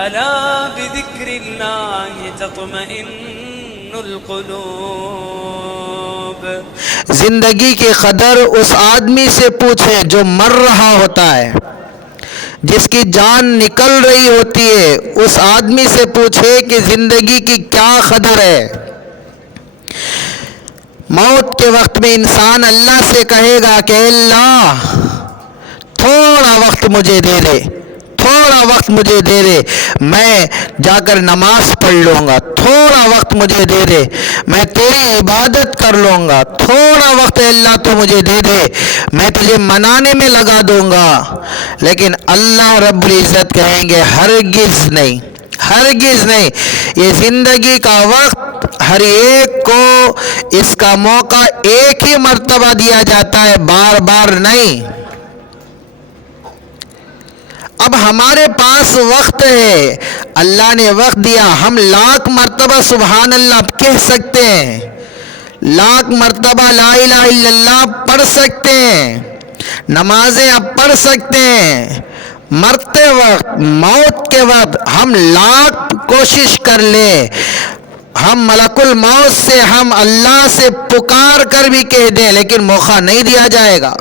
ألا بذكر الله تطمئن القلوب. زندگی کی قدر اس آدمی سے پوچھیں جو مر رہا ہوتا ہے، جس کی جان نکل رہی ہوتی ہے، اس آدمی سے پوچھے کہ زندگی کی کیا قدر ہے. موت کے وقت میں انسان اللہ سے کہے گا کہ اللہ تھوڑا وقت مجھے دے دے، تھوڑا وقت مجھے دے دے، میں جا کر نماز پڑھ لوں گا، تھوڑا وقت مجھے دے دے، میں تیری عبادت کر لوں گا، تھوڑا وقت اللہ تو مجھے دے دے، میں تجھے منانے میں لگا دوں گا. لیکن اللہ رب العزت کہیں گے ہرگز نہیں، ہرگز نہیں. یہ زندگی کا وقت ہر ایک کو اس کا موقع ایک ہی مرتبہ دیا جاتا ہے، بار بار نہیں. اب ہمارے پاس وقت ہے، اللہ نے وقت دیا، ہم لاکھ مرتبہ سبحان اللہ کہہ سکتے ہیں، لاکھ مرتبہ لا الہ الا اللہ پڑھ سکتے ہیں، نمازیں اب پڑھ سکتے ہیں. مرتے وقت، موت کے وقت ہم لاکھ کوشش کر لیں، ہم ملک الموت سے، ہم اللہ سے پکار کر بھی کہہ دیں، لیکن موقع نہیں دیا جائے گا.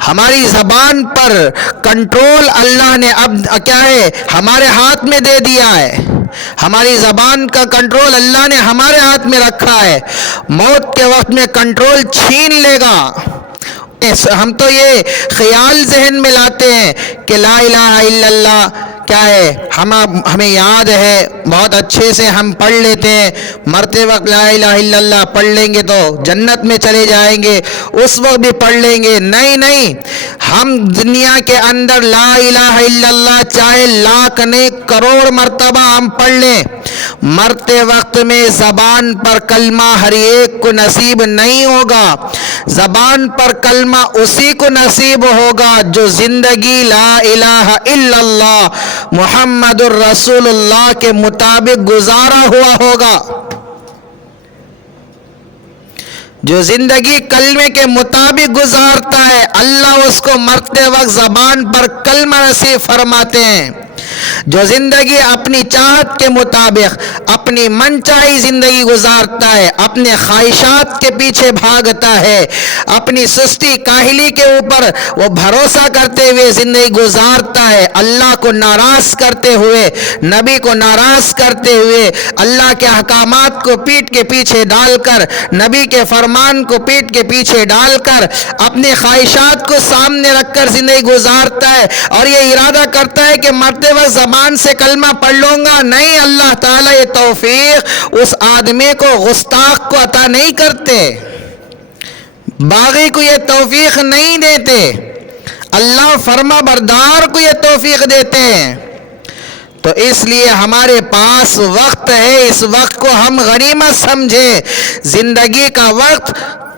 ہماری زبان پر کنٹرول اللہ نے اب کیا ہے ہمارے ہاتھ میں دے دیا ہے، ہماری زبان کا کنٹرول اللہ نے ہمارے ہاتھ میں رکھا ہے. موت کے وقت میں کنٹرول چھین لے گا. ہم تو یہ خیال ذہن میں لاتے ہیں کہ لا الہ الا اللہ کیا ہے، ہمیں یاد ہے، بہت اچھے سے ہم پڑھ لیتے ہیں، مرتے وقت لا الہ الا اللہ پڑھ لیں گے تو جنت میں چلے جائیں گے، اس وقت بھی پڑھ لیں گے. نہیں نہیں، ہم دنیا کے اندر لا الہ الا اللہ چاہے لاکھ نہیں کروڑ مرتبہ ہم پڑھ لیں، مرتے وقت میں زبان پر کلمہ ہر ایک کو نصیب نہیں ہوگا. زبان پر کلمہ اسی کو نصیب ہوگا جو زندگی لا الہ الا اللہ محمد الرسول اللہ کے مطابق گزارا ہوا ہوگا. جو زندگی کلمے کے مطابق گزارتا ہے، اللہ اس کو مرتے وقت زبان پر کلمہ نصیب فرماتے ہیں. جو زندگی اپنی چاہت کے مطابق اپنی من چاہی زندگی گزارتا ہے، اپنے خواہشات کے پیچھے بھاگتا ہے، اپنی سستی کاہلی کے اوپر وہ بھروسہ کرتے ہوئے زندگی گزارتا ہے، اللہ کو ناراض کرتے ہوئے، نبی کو ناراض کرتے ہوئے، اللہ کے احکامات کو پیٹ کے پیچھے ڈال کر، نبی کے فرمان کو پیٹ کے پیچھے ڈال کر، اپنے خواہشات کو سامنے رکھ کر زندگی گزارتا ہے اور یہ ارادہ کرتا ہے کہ مرتے وقت زبان سے کلمہ پڑھ لوں گا. نہیں، اللہ تعالیٰ یہ توفیق اس آدمی کو، گستاخ کو عطا نہیں کرتے، باغی کو یہ توفیق نہیں دیتے، اللہ فرما بردار کو یہ توفیق دیتے ہیں. تو اس لیے ہمارے پاس وقت ہے، اس وقت کو ہم غنیمت سمجھیں. زندگی کا وقت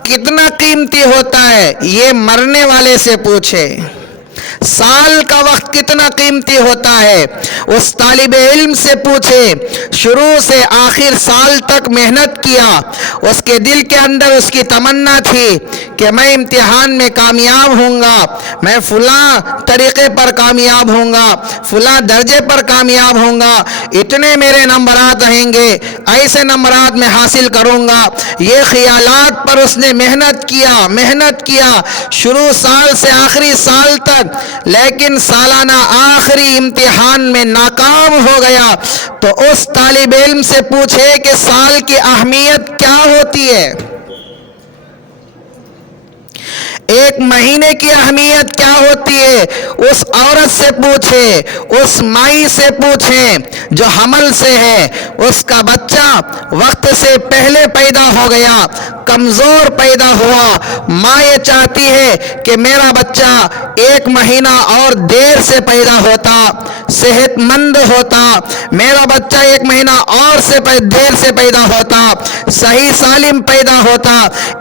کتنا قیمتی ہوتا ہے یہ مرنے والے سے پوچھے. سال کا وقت کتنا قیمتی ہوتا ہے اس طالب علم سے پوچھے. شروع سے آخر سال تک محنت کیا، اس کے دل کے اندر اس کی تمنا تھی کہ میں امتحان میں کامیاب ہوں گا، میں فلاں طریقے پر کامیاب ہوں گا، فلاں درجے پر کامیاب ہوں گا، اتنے میرے نمبرات رہیں گے، ایسے نمبرات میں حاصل کروں گا. یہ خیالات پر اس نے محنت کیا شروع سال سے آخری سال تک، لیکن سالانہ آخری امتحان میں ناکام ہو گیا. تو اس طالب علم سے پوچھے کہ سال کی اہمیت کیا ہوتی ہے، ایک مہینے کی اہمیت کیا ہوتی ہے. اس عورت سے پوچھے، اس مائی سے پوچھیں جو حمل سے ہے، اس کا بچہ وقت سے پہلے پیدا ہو گیا، کمزور پیدا ہوا، ماں یہ چاہتی ہے کہ میرا بچہ 1 مہینہ اور دیر سے پیدا ہوتا، صحت مند ہوتا، میرا بچہ 1 مہینہ اور دیر سے پیدا ہوتا، صحیح سالم پیدا ہوتا.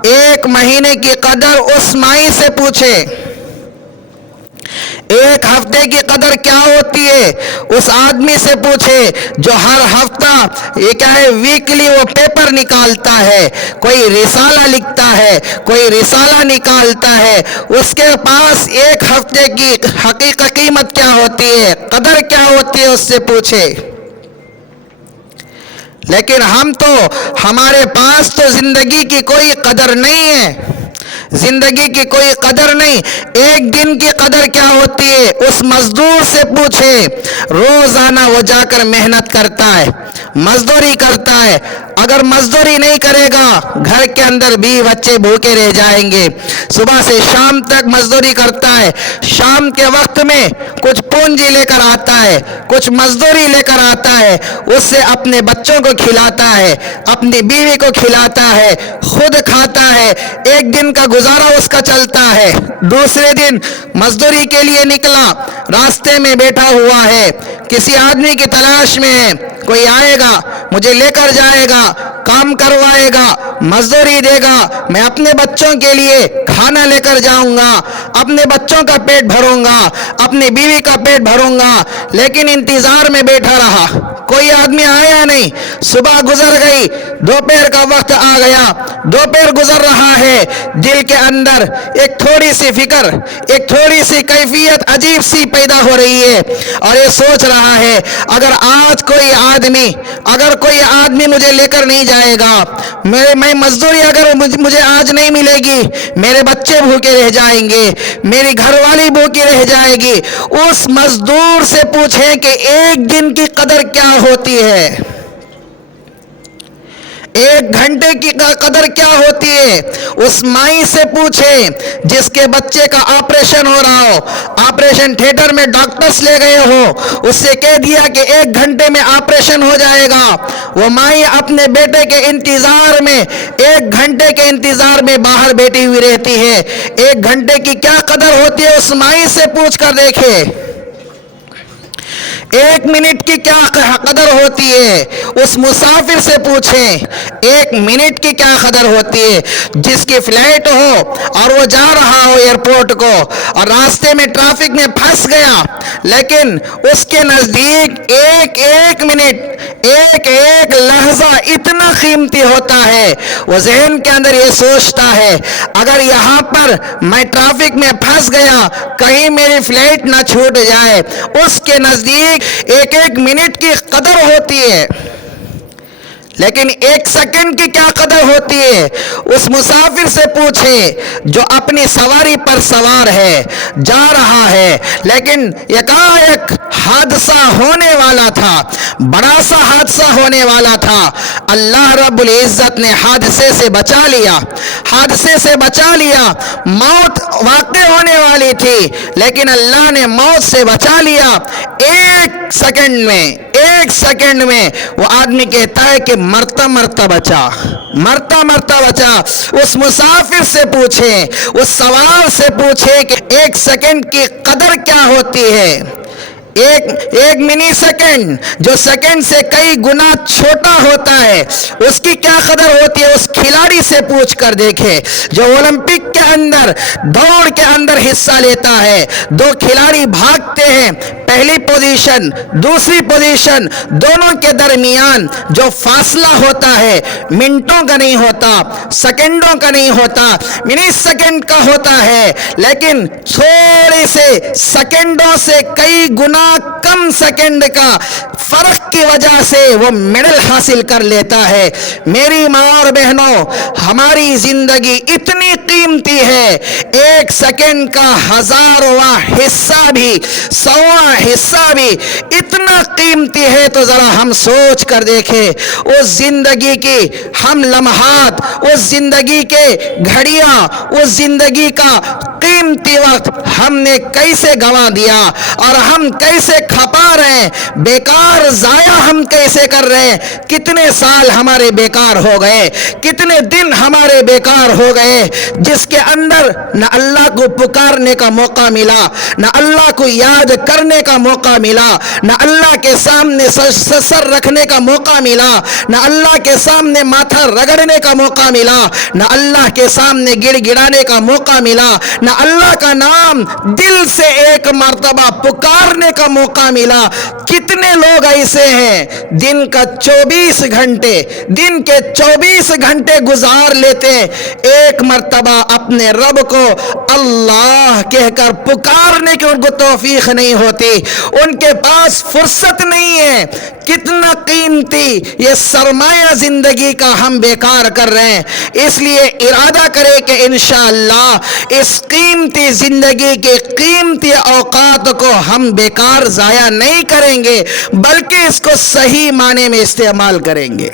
1 مہینے کی قدر اس مائی سے پوچھے. 1 ہفتے کی قدر کیا ہوتی ہے اس آدمی سے پوچھے جو ہر ہفتہ یہ کیا ہے ویکلی وہ پیپر نکالتا ہے، کوئی رسالہ لکھتا ہے، کوئی رسالہ نکالتا ہے، اس کے پاس ایک ہفتے کی حقیقی قیمت کیا ہوتی ہے، قدر کیا ہوتی ہے، اس سے پوچھے۔ لیکن ہم تو ہمارے پاس تو زندگی کی کوئی قدر نہیں ہے، زندگی کی کوئی قدر نہیں۔ ایک دن کی قدر کیا ہوتی ہے اس مزدور سے پوچھے، روزانہ وہ جا کر محنت کرتا ہے، مزدوری کرتا ہے، اگر مزدوری نہیں کرے گا گھر کے اندر بھی بچے بھوکے رہ جائیں گے۔ صبح سے شام تک مزدوری کرتا ہے، شام کے وقت میں کچھ پونجی لے کر آتا ہے، کچھ مزدوری لے کر آتا ہے، اس سے اپنے بچوں کو کھلاتا ہے، اپنی بیوی کو کھلاتا ہے، خود کھاتا ہے، ایک دن کا گزارا اس کا چلتا ہے۔ دوسرے دن مزدوری کے لیے نکلا، راستے میں بیٹھا ہوا ہے، کسی آدمی کی تلاش میں ہے، کوئی آئے گا مجھے لے کر جائے گا، کام کروائے گا، مزدوری دے گا، میں اپنے بچوں کے لیے کھانا لے کر جاؤں گا، اپنے بچوں کا پیٹ بھروں گا، اپنی بیوی کا پیٹ بھروں گا، لیکن انتظار میں بیٹھا رہا، کوئی آدمی آیا نہیں۔ صبح گزر گئی، دوپہر کا وقت آ گیا، دوپہر گزر رہا ہے، دل کے اندر ایک تھوڑی سی فکر، ایک تھوڑی سی کیفیت عجیب سی پیدا ہو رہی ہے، اور یہ سوچ رہا ہے اگر آج کوئی آدمی مجھے لے کر نہیں جائے گا، میں مزدوری اگر مجھے آج نہیں ملے گی، میرے بچے بھوکے رہ جائیں گے، میری گھر والی بھوکی رہ جائے گی۔ اس مزدور سے پوچھیں کہ ایک دن کی قدر کیا ہوتی ہے، ایک گھنٹے کی قدر کیا ہوتی ہے۔ اس مائی سے پوچھیں جس کے بچے کا آپریشن ہو رہا ہو، آپریشن تھیٹر میں ڈاکٹرز لے گئے ہو، اس سے کہہ دیا کہ 1 گھنٹے میں آپریشن ہو جائے گا، وہ مائی اپنے بیٹے کے انتظار میں 1 گھنٹے کے انتظار میں باہر بیٹھی ہوئی رہتی ہے۔ 1 گھنٹے کی کیا قدر ہوتی ہے اس مائی سے پوچھ کر دیکھے۔ 1 منٹ کی کیا قدر ہوتی ہے اس مسافر سے پوچھیں، 1 منٹ کی کیا قدر ہوتی ہے۔ جس کی فلائٹ ہو اور وہ جا رہا ہو ایئرپورٹ کو اور راستے میں ٹریفک میں پھنس گیا، لیکن اس کے نزدیک ایک منٹ، ایک لحظہ اتنا قیمتی ہوتا ہے، وہ ذہن کے اندر یہ سوچتا ہے اگر یہاں پر میں ٹریفک میں پھنس گیا کہیں میری فلائٹ نہ چھوٹ جائے۔ اس کے نزدیک ایک منٹ کی قدر ہوتی ہے، لیکن 1 سیکنڈ کی کیا قدر ہوتی ہے اس مسافر سے پوچھیں جو اپنی سواری پر سوار ہے، جا رہا ہے، لیکن یکایک حادثہ ہونے والا تھا، بڑا سا حادثہ ہونے والا تھا۔ اللہ رب العزت نے حادثے سے بچا لیا، حادثے سے بچا لیا، موت واقع ہونے والی تھی لیکن اللہ نے موت سے بچا لیا۔ 1 سیکنڈ میں وہ آدمی کہتا ہے کہ مرتا بچا۔ اس مسافر سے پوچھیں، اس سوار سے پوچھیں کہ 1 سیکنڈ کی قدر کیا ہوتی ہے۔ ایک منی سیکنڈ جو سیکنڈ سے کئی گنا چھوٹا ہوتا ہے اس کی کیا قدر ہوتی ہے۔ اس کھلاڑی سے پوچھ کر دیکھے جو اولمپک کے اندر دوڑ کے اندر حصہ لیتا ہے، 2 کھلاڑی بھاگتے ہیں، پہلی پوزیشن دوسری پوزیشن، دونوں کے درمیان جو فاصلہ ہوتا ہے منٹوں کا نہیں ہوتا، سیکنڈوں کا نہیں ہوتا، منی سیکنڈ کا ہوتا ہے، لیکن تھوڑے سے سیکنڈوں سے کئی گنا کم سیکنڈ کا فرق کی وجہ سے وہ میڈل حاصل کر لیتا ہے۔ میری ماں اور بہنوں، ہماری زندگی اتنی قیمتی ہے، 1 سیکنڈ کا 1000واں حصہ بھی 100واں حصہ بھی اتنا قیمتی ہے، تو ذرا ہم سوچ کر دیکھیں اس زندگی کی ہم لمحات، اس زندگی کے گھڑیاں، اس زندگی کا قیمتی وقت ہم نے کیسے گنوا دیا اور ہم کیسے کھپا رہے ہیں، بیکار ضائع ہم کیسے کر رہے ہیں۔ کتنے سال ہمارے بیکار ہو گئے، کتنے دن ہمارے بیکار ہو گئے، جس کے اندر نہ اللہ کو پکارنے کا موقع ملا، نہ اللہ کو یاد کرنے کا موقع ملا، نہ اللہ کے سامنے سر رکھنے کا موقع ملا، نہ اللہ کے سامنے ماتھا رگڑنے کا موقع ملا، نہ اللہ کے سامنے گڑ گڑانے کا موقع ملا، نہ اللہ کا نام دل سے 1 مرتبہ پکارنے کا موقع ملا۔ کتنے لوگ ایسے ہیں دن کے 24 گھنٹے گزار لیتے ہیں، ایک مرتبہ اپنے رب کو اللہ کہہ کر پکارنے کی ان کو توفیق نہیں ہوتی، ان کے پاس فرصت نہیں ہے۔ کتنا قیمتی یہ سرمایہ زندگی کا ہم بیکار کر رہے ہیں۔ اس لیے ارادہ کرے کہ انشاءاللہ اس قیمتی زندگی کے قیمتی اوقات کو ہم بیکار ضائع نہیں کریں گے، بلکہ اس کو صحیح معنی میں استعمال کریں گے۔